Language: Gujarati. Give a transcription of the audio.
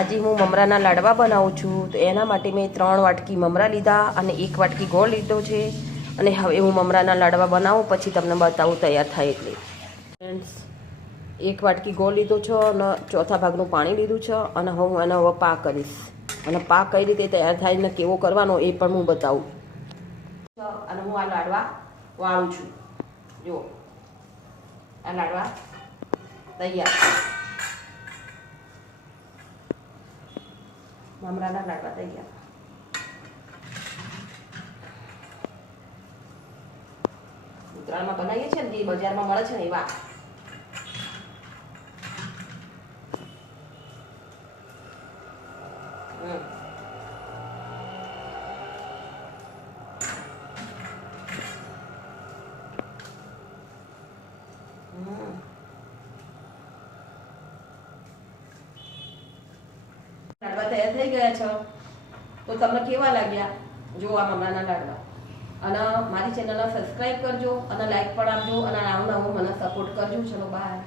આજે હું મમરાના લાડવા બનાવું છું. તો એના માટે મેં 3 વાટકી મમરા લીધા અને 1 વાટકી ગોળ લીધો છે. અને હવે હું મમરાના લાડવા બનાવું પછી તમને બતાવું તૈયાર થાય એટલે. ફ્રેન્ડ્સ, 1 વાટકી ગોળ લીધો છે અને ચોથા ભાગનું પાણી લીધું છે. અને હું એનો હવે પાક કરીશ. અને પાક કઈ રીતે તૈયાર થાય ને કેવો કરવાનો એ પણ હું બતાવું. અને હું આ લાડવા વાળું છું. જુઓ, આ લાડવા તૈયાર. મમરાના લાડવા તૈયાર. ઉત્તરાયણમાં બનાવીએ છીએ ને જે બજારમાં મળે છે ને એવા. લાડવા તૈયાર થઈ ગયા છે. તો તમને કેવા લાગ્યા જો આ મમરાના લાડવા? અને મારી ચેનલને સબસ્ક્રાઈબ કરજો અને લાઈક પણ આપજો અને આવું નવું મને સપોર્ટ કરજો. ચલો બાય.